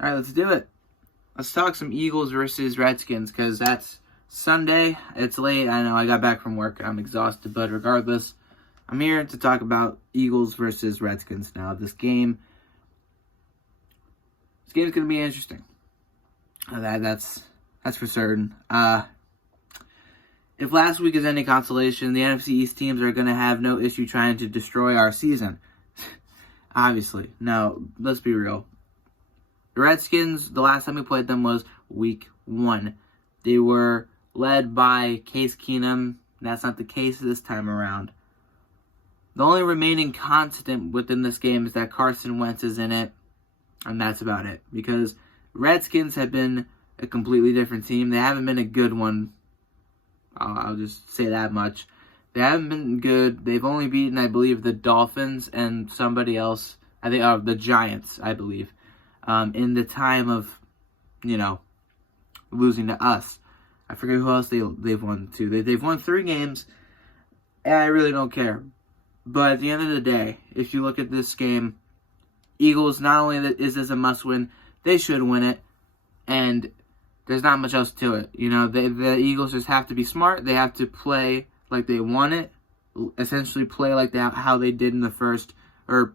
All right, let's do it. Let's talk some Eagles versus Redskins because that's Sunday. It's late. I know I got back from work. I'm exhausted, but regardless, I'm here to talk about Eagles versus Redskins now. This game's going to be interesting. That's for certain. If last week is any consolation, the NFC East teams are going to have no issue trying to destroy our season. Obviously. No, let's be real. The Redskins, the last time we played them was week 1. They were led by Case Keenum. That's not the case this time around. The only remaining constant within this game is that Carson Wentz is in it, and that's about it. Because Redskins have been a completely different team. They haven't been a good one. I'll just say that much. They haven't been good. They've only beaten, I believe, the Dolphins and somebody else. I think the Giants, I believe. In the time of, losing to us. I forget who else they've won to. They've won 3 games, and I really don't care. But at the end of the day, if you look at this game, Eagles, not only is this a must-win, they should win it, and there's not much else to it. The Eagles just have to be smart. They have to play like they want it, essentially play like how they did in the first, or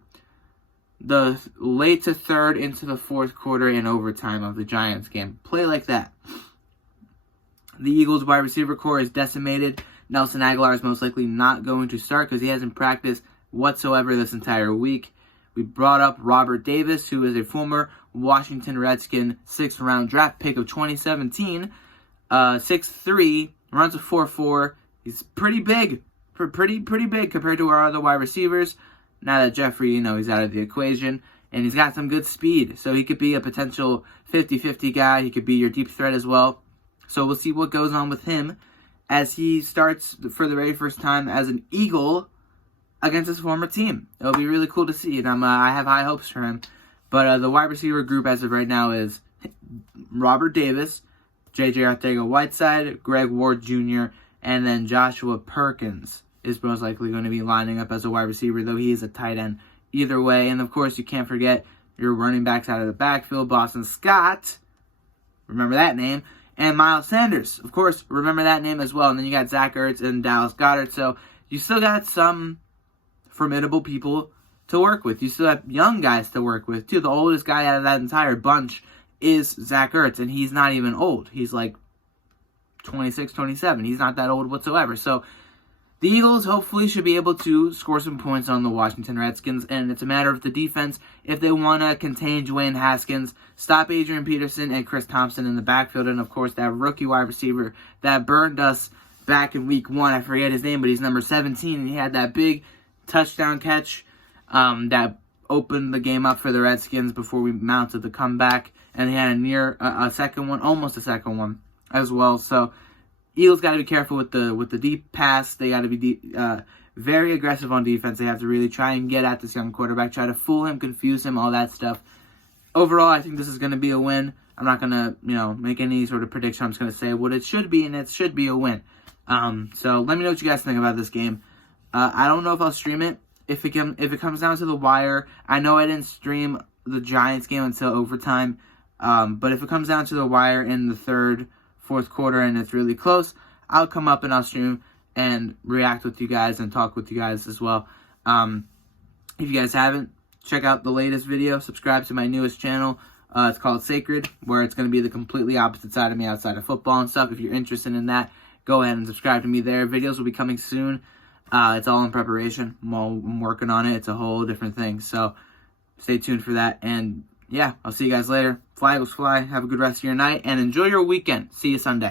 the late to third into the fourth quarter in overtime of the Giants game. Play like that. The Eagles wide receiver core is decimated. Nelson Aguilar is most likely not going to start because he hasn't practiced whatsoever this entire week. We brought up Robert Davis, who is a former Washington Redskin 6th round draft pick of 2017. 6'3", runs a 4.4. He's pretty big. Pretty big compared to our other wide receivers. Now that Jeffrey, he's out of the equation. And he's got some good speed. So he could be a potential 50-50 guy. He could be your deep threat as well. So we'll see what goes on with him as he starts for the very first time as an Eagle against his former team. It'll be really cool to see. And I have high hopes for him. But the wide receiver group as of right now is Robert Davis, J.J. Arcega-Whiteside, Greg Ward Jr., and then Joshua Perkins is most likely going to be lining up as a wide receiver, though he is a tight end either way. And, of course, you can't forget your running backs out of the backfield, Boston Scott, remember that name, and Miles Sanders, of course, remember that name as well. And then you got Zach Ertz and Dallas Goedert. So you still got some formidable people to work with. You still have young guys to work with, too. The oldest guy out of that entire bunch is Zach Ertz, and he's not even old. He's like 26, 27. He's not that old whatsoever. So the Eagles hopefully should be able to score some points on the Washington Redskins, and it's a matter of the defense. If they want to contain Dwayne Haskins, stop Adrian Peterson and Chris Thompson in the backfield, and of course that rookie wide receiver that burned us back in week 1. I forget his name, but he's number 17, and he had that big touchdown catch that opened the game up for the Redskins before we mounted the comeback, and he had a second one, almost a second one as well. So Eagles got to be careful with the deep pass. They got to be very aggressive on defense. They have to really try and get at this young quarterback, try to fool him, confuse him, all that stuff. Overall, I think this is going to be a win. I'm not going to, make any sort of prediction. I'm just going to say what it should be, and it should be a win. So let me know what you guys think about this game. I don't know if I'll stream it. If it comes down to the wire, I know I didn't stream the Giants game until overtime. But if it comes down to the wire in the third, fourth quarter, and it's really close, I'll come up and I'll stream and react with you guys and talk with you guys as well. If you guys haven't, check out the latest video. Subscribe to my newest channel. It's called Sacred, where it's going to be the completely opposite side of me outside of football and stuff. If you're interested in that, go ahead and subscribe to me there. Videos will be coming soon. It's all in preparation. I'm working on it. It's a whole different thing. So stay tuned for that. And yeah, I'll see you guys later. Fly, Eagles, fly. Have a good rest of your night and enjoy your weekend. See you Sunday.